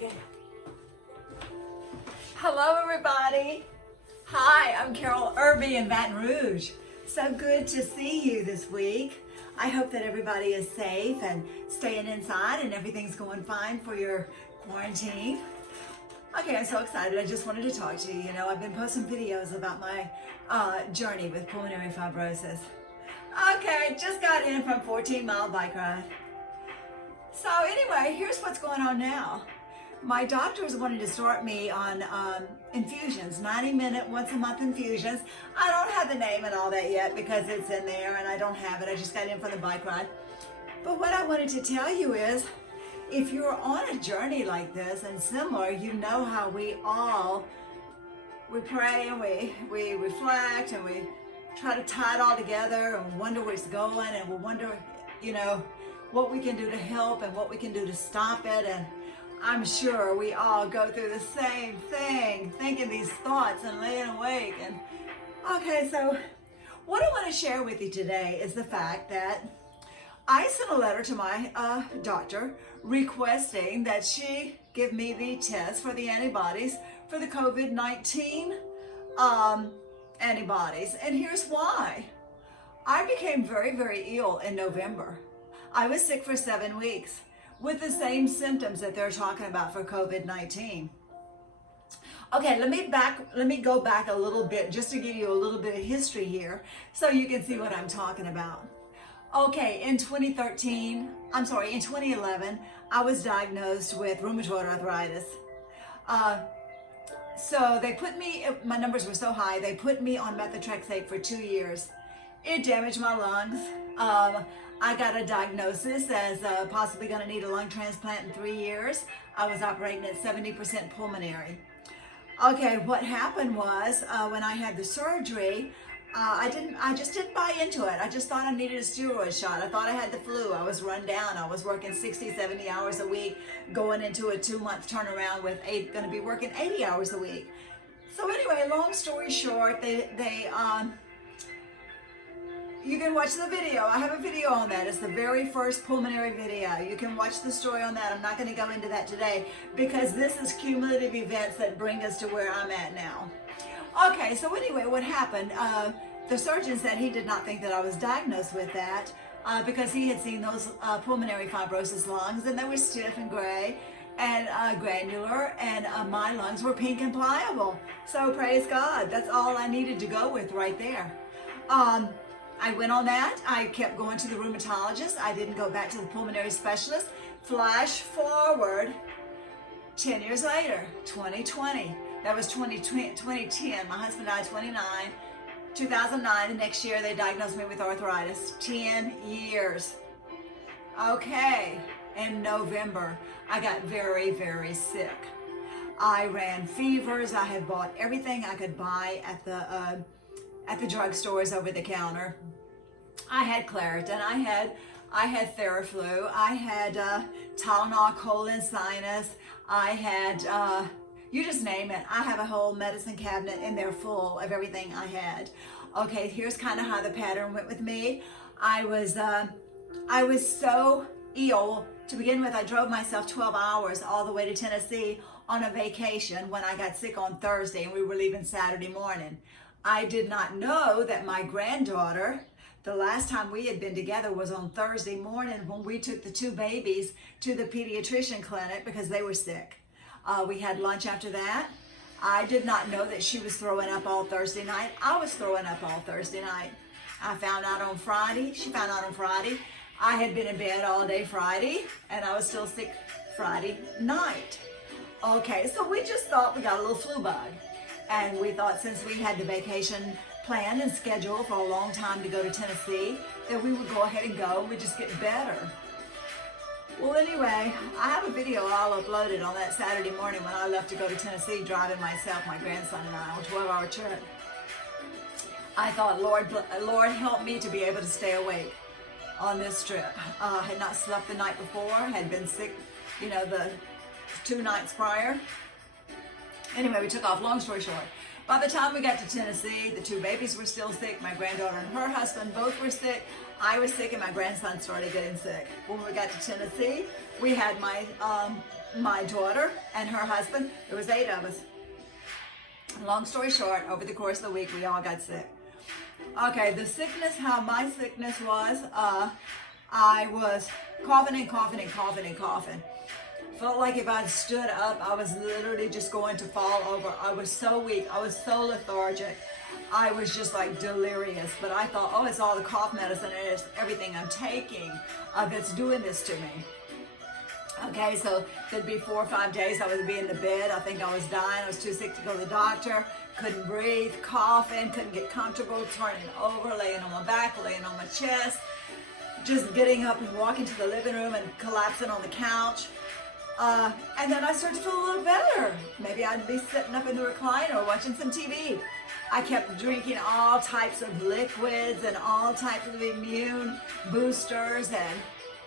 Okay. Hello, everybody. Hi, I'm Carol Irby in Baton Rouge. So good to see you this week. I hope that everybody is safe and staying inside and everything's going fine for your quarantine. Okay, I'm so excited. I just wanted to talk to you. You know, I've been posting videos about my journey with pulmonary fibrosis. Okay, just got in from 14-mile bike ride. So anyway, here's what's going on now. My doctors wanted to start me on infusions, 90-minute, once-a-month infusions. I don't have the name and all that yet because it's in there and I don't have it. I just got in from the bike ride. But what I wanted to tell you is, if you're on a journey like this and similar, you know how we pray and we reflect and we try to tie it all together and wonder where it's going, and we wonder, you know, what we can do to help and what we can do to stop it. And I'm sure we all go through the same thing, thinking these thoughts and laying awake. And okay, so what I want to share with you today is the fact that I sent a letter to my doctor requesting that she give me the test for the antibodies for the COVID-19 antibodies. And here's why. I became very, very ill in November. I was sick for 7 weeks with the same symptoms that they're talking about for COVID-19. Okay, let me go back a little bit just to give you a little bit of history here so you can see what I'm talking about. Okay, in 2011, I was diagnosed with rheumatoid arthritis. So they put me, my numbers were so high, they put me on methotrexate for 2 years. It damaged my lungs. I got a diagnosis as possibly going to need a lung transplant in 3 years. I was operating at 70% pulmonary. Okay, what happened was when I had the surgery, I just didn't buy into it. I just thought I needed a steroid shot. I thought I had the flu. I was run down. I was working 60, 70 hours a week, going into a 2-month turnaround with going to be working 80 hours a week. So anyway, long story short, you can watch the video. I have a video on that. It's the very first pulmonary video. You can watch the story on that. I'm not going to go into that today because this is cumulative events that bring us to where I'm at now. Okay, so anyway, what happened? The surgeon said he did not think that I was diagnosed with that because he had seen those pulmonary fibrosis lungs, and they were stiff and gray and granular, and my lungs were pink and pliable. So praise God. That's all I needed to go with right there. I went on that. I kept going to the rheumatologist. I didn't go back to the pulmonary specialist. Flash forward 10 years later, 2020. That was 2010. My husband died 2009. The next year they diagnosed me with arthritis. 10 years. Okay, in November, I got very, very sick. I ran fevers. I had bought everything I could buy at the drugstores over the counter. I had Claritin, I had Theraflu, I had Tylenol, colon, sinus, I had, you just name it. I have a whole medicine cabinet in there full of everything I had. Okay, here's kind of how the pattern went with me. I was so ill. To begin with, I drove myself 12 hours all the way to Tennessee on a vacation when I got sick on Thursday, and we were leaving Saturday morning. I did not know that my granddaughter, the last time we had been together was on Thursday morning when we took the 2 babies to the pediatrician clinic because they were sick. We had lunch after that. I did not know that she was throwing up all Thursday night. I was throwing up all Thursday night. I found out on Friday. She found out on Friday. I had been in bed all day Friday, and I was still sick Friday night. Okay, so we just thought we got a little flu bug. And we thought, since we had the vacation planned and scheduled for a long time to go to Tennessee, that we would go ahead and go and we'd just get better. Well, anyway, I have a video I'll upload it on that Saturday morning when I left to go to Tennessee, driving myself, my grandson, and I on a 12-hour trip. I thought, Lord, help me to be able to stay awake on this trip. I had not slept the night before, had been sick, you know, the 2 nights prior. Anyway, we took off, long story short. By the time we got to Tennessee, the two babies were still sick. My granddaughter and her husband both were sick. I was sick and my grandson started getting sick. When we got to Tennessee, we had my daughter and her husband. There was 8 of us. Long story short, over the course of the week, we all got sick. Okay, the sickness, how my sickness was, I was coughing and coughing and coughing and coughing. Felt like if I stood up, I was literally just going to fall over. I was so weak. I was so lethargic. I was just like delirious. But I thought, oh, it's all the cough medicine and it's everything I'm taking that's doing this to me. Okay, so there'd be 4 or 5 days I would be in the bed. I think I was dying. I was too sick to go to the doctor. Couldn't breathe, coughing, couldn't get comfortable, turning over, laying on my back, laying on my chest. Just getting up and walking to the living room and collapsing on the couch. And then I started to feel a little better. Maybe I'd be sitting up in the recliner watching some TV. I kept drinking all types of liquids and all types of immune boosters and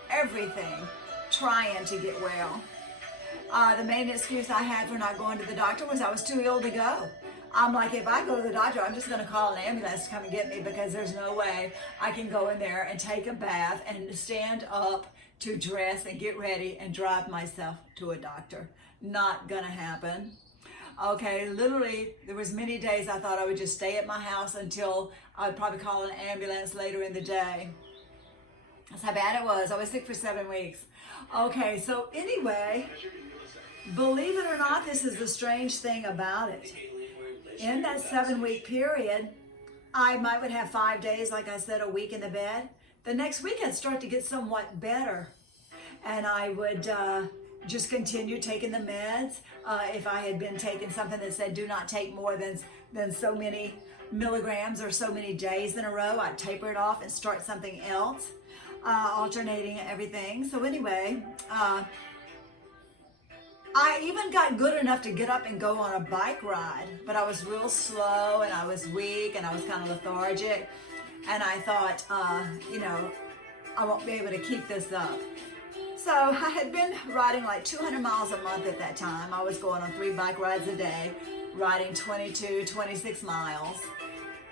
everything, trying to get well. The main excuse I had for not going to the doctor was I was too ill to go. I'm like, if I go to the doctor, I'm just going to call an ambulance to come and get me because there's no way I can go in there and take a bath and stand up to dress and get ready and drive myself to a doctor. Not going to happen. Okay, literally, there was many days I thought I would just stay at my house until I'd probably call an ambulance later in the day. That's how bad it was. I was sick for 7 weeks. Okay, so anyway, believe it or not, this is the strange thing about it. In that 7-week period, I would have 5 days, like I said, a week in the bed. The next week I'd start to get somewhat better. And I would just continue taking the meds. If I had been taking something that said do not take more than so many milligrams or so many days in a row, I'd taper it off and start something else, alternating everything. So anyway, I even got good enough to get up and go on a bike ride, but I was real slow and I was weak and I was kind of lethargic. And I thought, I won't be able to keep this up. So I had been riding like 200 miles a month at that time. I was going on 3 bike rides a day, riding 22, 26 miles.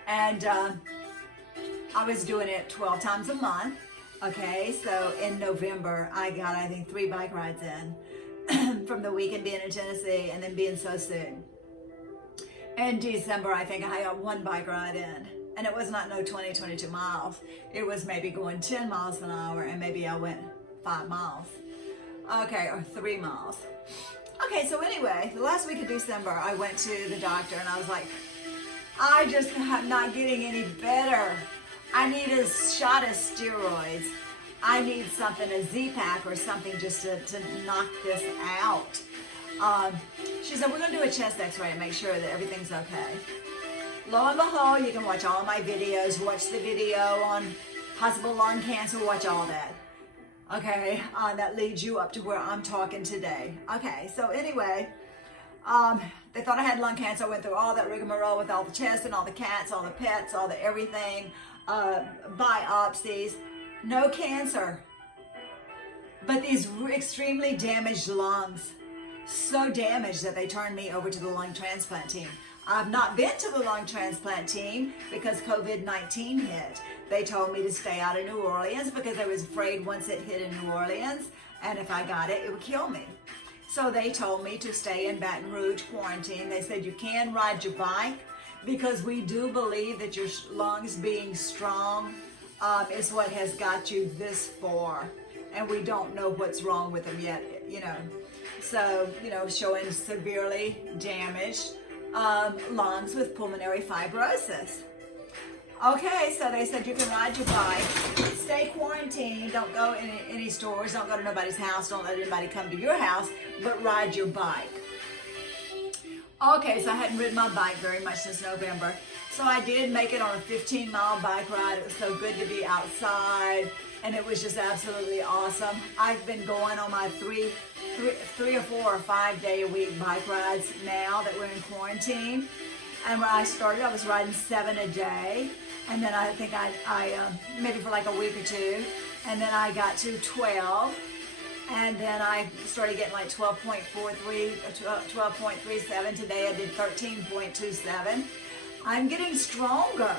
And I was doing it 12 times a month. Okay, so in November, I got, I think, 3 bike rides in from the weekend being in Tennessee and then being so sick. In December, I think I got 1 bike ride in. And it was not no 20, 22 miles. It was maybe going 10 miles an hour and maybe I went 5 miles. Okay, or 3 miles. Okay, so anyway, the last week of December, I went to the doctor and I was like, I just am not getting any better. I need a shot of steroids. I need something, a Z-Pack or something just to knock this out. She said, we're going to do a chest x-ray to make sure that everything's okay. Lo and behold, you can watch all my videos, watch the video on possible lung cancer, watch all that. Okay, that leads you up to where I'm talking today. Okay, so anyway, they thought I had lung cancer. I went through all that rigmarole with all the tests and all the cats, all the pets, all the everything, biopsies, no cancer. But these extremely damaged lungs, so damaged that they turned me over to the lung transplant team. I've not been to the lung transplant team because COVID-19 hit. They told me to stay out of New Orleans because I was afraid once it hit in New Orleans, and if I got it, it would kill me. So they told me to stay in Baton Rouge quarantine. They said you can ride your bike because we do believe that your lungs being strong is what has got you this far. And we don't know what's wrong with them yet, So, showing severely damaged lungs with pulmonary fibrosis. Okay, so they said you can ride your bike, stay quarantined, don't go in any stores, don't go to nobody's house, don't let anybody come to your house, but ride your bike. Okay, so I hadn't ridden my bike very much since November. So I did make it on a 15-mile bike ride. It was so good to be outside, and it was just absolutely awesome. I've been going on my three or 4 or 5 day a week bike rides now that we're in quarantine. And when I started, I was riding 7 a day. And then I think I maybe for like a week or 2. And then I got to 12. And then I started getting like 12.43, 12.37. Today I did 13.27. I'm getting stronger.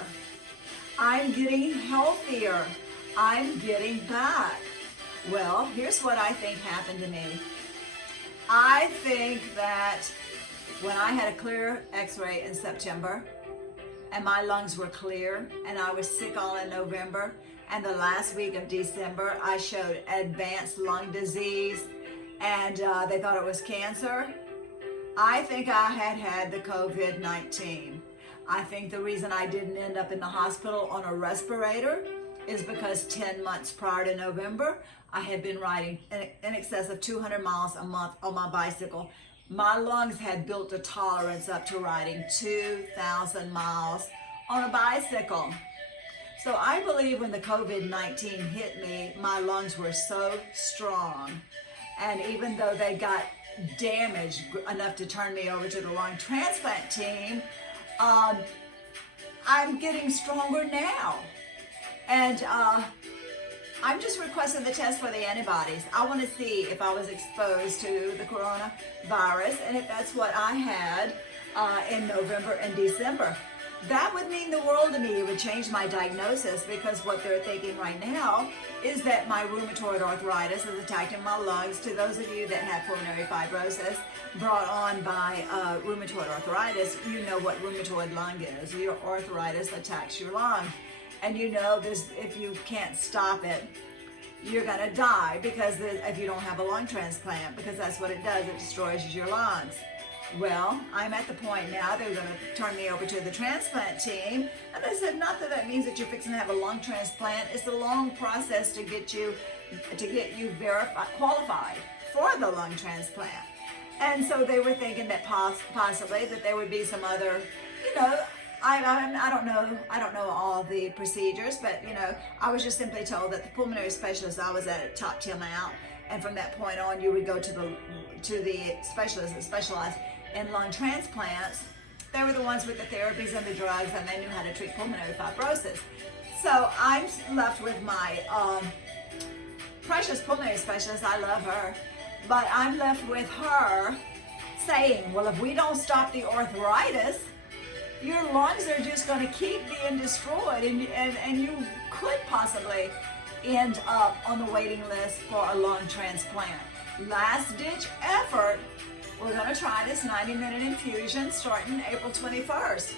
I'm getting healthier. I'm getting back. Well, here's what I think happened to me. I think that when I had a clear x-ray in September and my lungs were clear and I was sick all in November, and the last week of December I showed advanced lung disease and they thought it was cancer, I think I had the COVID-19. I think the reason I didn't end up in the hospital on a respirator is because 10 months prior to November, I had been riding in excess of 200 miles a month on my bicycle. My lungs had built a tolerance up to riding 2,000 miles on a bicycle. So I believe when the COVID-19 hit me, my lungs were so strong. And even though they got damaged enough to turn me over to the lung transplant team, I'm getting stronger now. And I'm just requesting the test for the antibodies. I want to see if I was exposed to the coronavirus and if that's what I had in November and December. That would mean the world to me. It would change my diagnosis, because what they're thinking right now is that my rheumatoid arthritis is attacking my lungs. To those of you that have pulmonary fibrosis brought on by rheumatoid arthritis, you know what rheumatoid lung is. Your arthritis attacks your lung. And you know, if you can't stop it, you're gonna die, because if you don't have a lung transplant, because that's what it does, it destroys your lungs. Well, I'm at the point now, they're gonna turn me over to the transplant team, and they said, not that means that you're fixing to have a lung transplant, it's a long process to get you qualified for the lung transplant. And so they were thinking that possibly that there would be some other, I don't know all the procedures, but I was just simply told that the pulmonary specialist I was at topped him out, and from that point on, you would go to the specialists that specialize in lung transplants. They were the ones with the therapies and the drugs, and they knew how to treat pulmonary fibrosis. So I'm left with my precious pulmonary specialist. I love her, but I'm left with her saying, well, if we don't stop the arthritis, your lungs are just going to keep being destroyed, and you could possibly end up on the waiting list for a lung transplant. Last ditch effort, we're going to try this 90-minute infusion starting April 21st.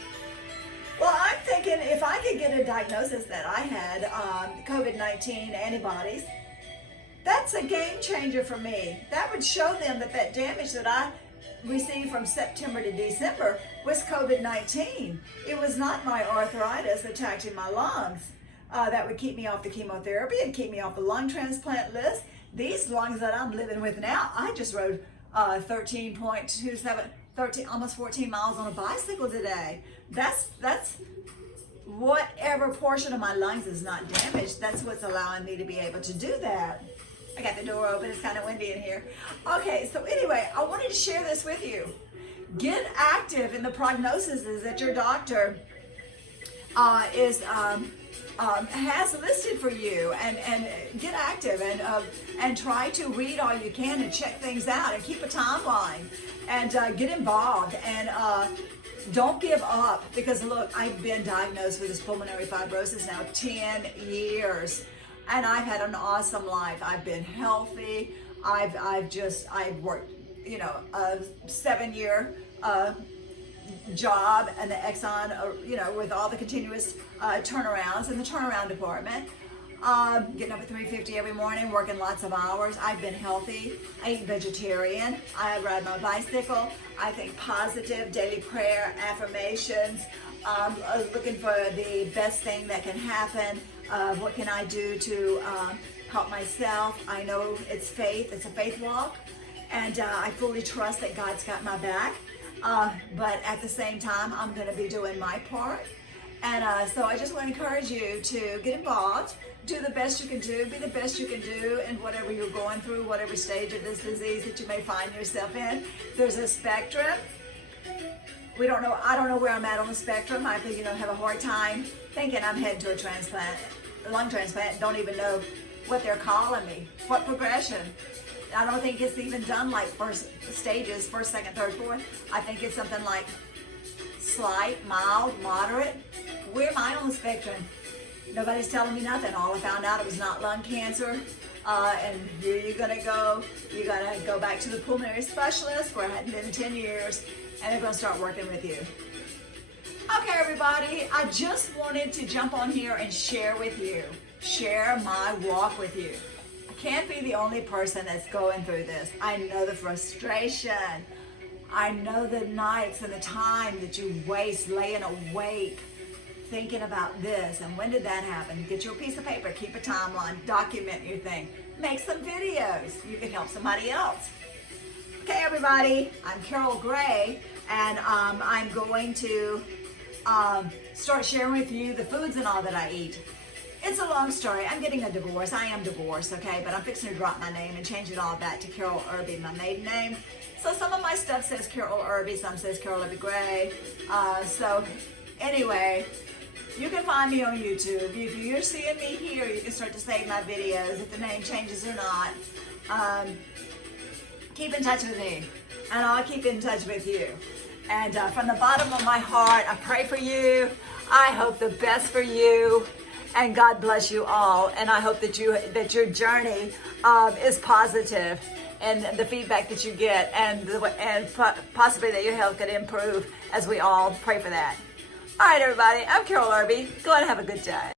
Well, I'm thinking if I could get a diagnosis that I had COVID-19 antibodies, that's a game changer for me. That would show them that damage that I received from September to December was COVID-19. It was not my arthritis attacking my lungs. That would keep me off the chemotherapy and keep me off the lung transplant list. These lungs that I'm living with now, I just rode 13.27, almost 14 miles on a bicycle today. That's whatever portion of my lungs is not damaged, that's what's allowing me to be able to do that. I got the door open, it's kind of windy in here. Okay, so anyway, I wanted to share this with you. Get active in the prognoses that your doctor has listed for you, and get active and try to read all you can and check things out and keep a timeline and get involved and don't give up, because look, I've been diagnosed with this pulmonary fibrosis now 10 years. And I've had an awesome life. I've been healthy. I've worked, a 7-year job in the Exxon, with all the continuous turnarounds in the turnaround department. Getting up at 3:50 every morning, working lots of hours. I've been healthy. I eat vegetarian. I ride my bicycle. I think positive, daily prayer, affirmations. Looking for the best thing that can happen. What can I do to help myself? I know it's faith. It's a faith walk. And I fully trust that God's got my back. But at the same time, I'm going to be doing my part. And so I just want to encourage you to get involved. Do the best you can do. Be the best you can do in whatever you're going through, whatever stage of this disease that you may find yourself in. There's a spectrum. We don't know. I don't know where I'm at on the spectrum. I have a hard time thinking I'm heading to a transplant, a lung transplant. Don't even know what they're calling me, what progression. I don't think it's even done like first stages, first, second, third, fourth. I think it's something like slight, mild, moderate. Where am I on the spectrum? Nobody's telling me nothing. All I found out it was not lung cancer. And here you're gonna go. You're gonna go back to the pulmonary specialist where I hadn't been in 10 years, and they're gonna start working with you. Okay, everybody, I just wanted to jump on here and share with you, share my walk with you. I can't be the only person that's going through this. I know the frustration. I know the nights and the time that you waste laying awake thinking about this and when did that happen. Get your piece of paper, keep a timeline, document your thing, make some videos. You can help somebody else. Okay, everybody, I'm Carol Gray, and I'm going to start sharing with you the foods and all that I eat. It's a long story. I'm getting a divorce. I am divorced, okay, but I'm fixing to drop my name and change it all back to Carol Irby, my maiden name. So some of my stuff says Carol Irby, some says Carol Irby Gray. So anyway, you can find me on YouTube. If you're seeing me here, you can start to save my videos if the name changes or not. Keep in touch with me, and I'll keep in touch with you. And from the bottom of my heart, I pray for you. I hope the best for you, and God bless you all. And I hope that your journey is positive, and the feedback that you get, and possibly that your health could improve as we all pray for that. All right, everybody, I'm Carol Irby. Go ahead and have a good day.